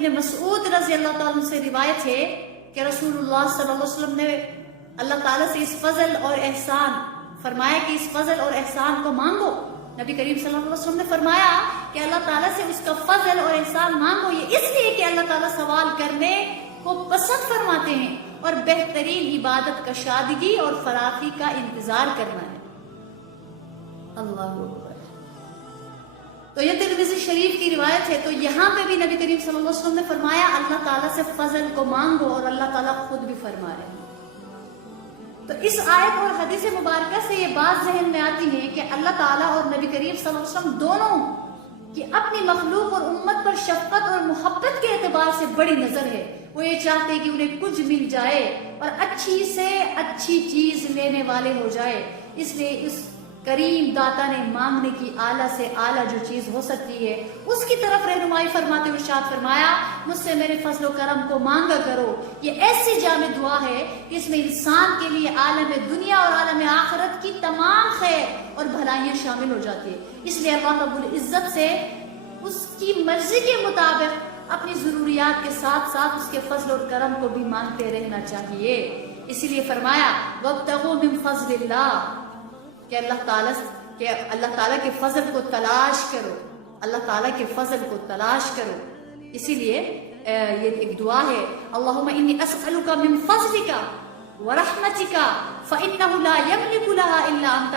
ابن مسعود رضی اللہ تعالیٰ عنہ سے روایت ہے کہ رسول اللہ صلی اللہ علیہ وسلم نے اللہ تعالیٰ سے اس فضل اور احسان فرمایا کہ اس فضل اور احسان کو مانگو. نبی کریم صلی اللہ علیہ وسلم نے فرمایا کہ اللہ تعالیٰ سے اس کا فضل اور احسان مانگو، یہ اس لیے کہ اللہ تعالیٰ سوال کرنے کو پسند فرماتے ہیں اور بہترین عبادت کا شادگی اور فراخی کا انتظار کرنا ہے. اللہ اکبر. تو یہ ترمذی شریف کی روایت ہے. تو یہاں پہ بھی نبی کریم صلی اللہ علیہ وسلم نے فرمایا اللہ تعالیٰ سے فضل کو مانگو، اور اللہ تعالیٰ خود بھی فرما رہے ہیں. تو اس آیت اور حدیث مبارکہ سے یہ بات ذہن میں آتی ہے کہ اللہ تعالیٰ اور نبی کریم صلی اللہ علیہ وسلم دونوں کی اپنی مخلوق اور امت پر شفقت اور محبت کے اعتبار سے بڑی نظر ہے. وہ یہ چاہتے کہ انہیں کچھ مل جائے اور اچھی سے اچھی چیز لینے والے ہو جائے. اس لیے اس کریم داتا نے مانگنے کی اعلیٰ سے اعلیٰ جو چیز ہو سکتی ہے اس کی طرف رہنمائی فرماتے ہوئے ارشاد فرمایا مجھ سے میرے فضل و کرم کو مانگا کرو. یہ ایسی جامع دعا ہے جس میں انسان کے لیے عالم دنیا اور عالم آخرت کی تمام خیر اور بھلائیاں شامل ہو جاتی ہے. اس لیے اللہ رب العزت سے اس کی مرضی کے مطابق اپنی ضروریات کے ساتھ ساتھ اس کے فضل اور کرم کو بھی مانگتے رہنا چاہیے. اسی لیے فرمایا وابتغوا من فضل اللہ، کہ اللہ تعالیٰ کے فضل کو تلاش کرو، اللہ تعالیٰ کے فضل کو تلاش کرو. اسی لیے یہ ایک دعا ہے اللہم انی اسألک من فضلک ورحمتک فإنہ لا یملک لها الا انت.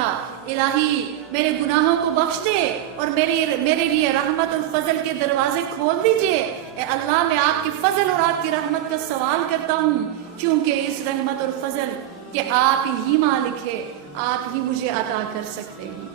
الہی میرے گناہوں کو بخش دے اور میرے لیے رحمت اور فضل کے دروازے کھول دیجئے. اے اللہ میں آپ کے فضل اور آپ کی رحمت کا سوال کرتا ہوں، کیونکہ اس رحمت اور فضل کہ آپ ہی مالک ہے، آپ ہی مجھے عطا کر سکتے ہیں.